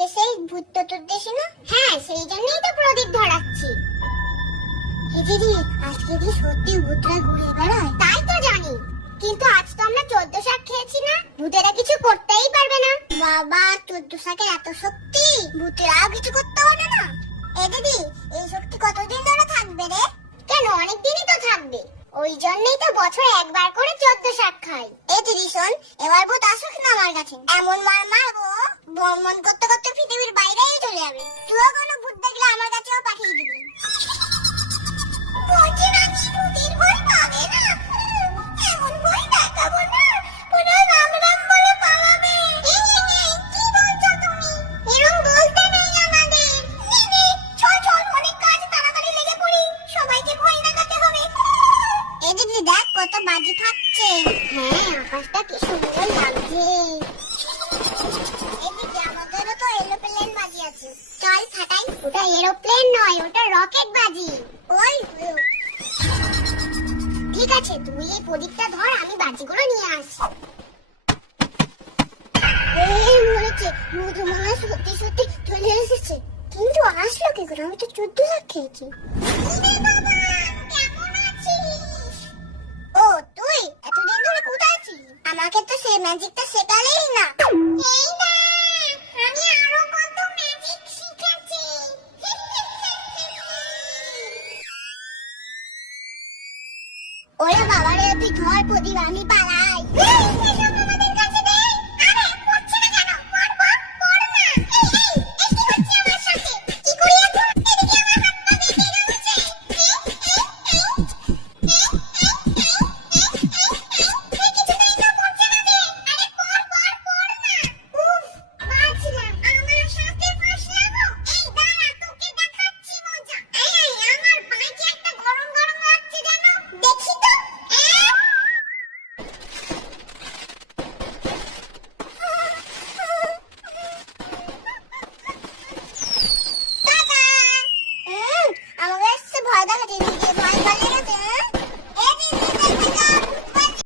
আজকে সেই ভূত চতুর্দশী না? হ্যাঁ, সেই জন্যই তো প্রদীপ ধরাচ্ছি। হে দিদি, আজকে কি সত্যি ভূতরা ঘুরে বেড়ায়? তাই তো জানি, কিন্তু আজ তো আমরা 14 শাক খেয়েছি না, ভূতেরা কিছু করতেই পারবে না। বাবা, 14 শাকের এত শক্তি, ভূতেরাও কিছু করতে পারবে না? এ দিদি, এই শক্তি কতদিন ধরে থাকবে রে? কেন, অনেক দিনই তো থাকবে। ওই জন্যই তো বছরে একবার করে 14 শাক খাই। এই দিদি শোন, এবার ভূত আসুক না আমার কাছে, এমন মার মারবো ভ্রমণ করতে করতে পৃথিবীর বাইরেই চলে যাবে। তুইও কোনো ভূত দেখলে আমার কাছেও পাঠিয়ে দিবি। বলছি নাকি ভূতের ভয় পাবে না? এমন ভয় দেখাবো না, পুরো রাম রাম বলে পালাবে। কি বলছো তুমি? এরকম বলতে নেই আমাদের। চল চল, অনেক কাজ, তাড়াতাড়ি লেগে পড়ি, সবাইকে ভয় দেখাতে হবে। এই দিদি দেখ কত বাজি ফাটছে। হ্যাঁ, আকাশটা কি সুন্দর লাগছে। এদিকে আমাদেরও তো এরোপ্লেন বাজি আছে, চল ফাটাই। ওটা এরোপ্লেন নয়, ওটা রকেট বাজি। ওই ঠিক আছে, তুই এই প্রদীপটা ধর, আমি বাজিগুলো নিয়ে আসি। মরেছে, মধু মনে হয় সত্যি সত্যি চলে এসেছে। কিন্তু আসলো কি করে? আমি তো 14 শাক খেয়েছি। কেমন আছিস? ও তুই এতদিন ধরে কোথায় ছিলি? আমাকে তো সেই ম্যাজিকটা শেখালেই না। এই না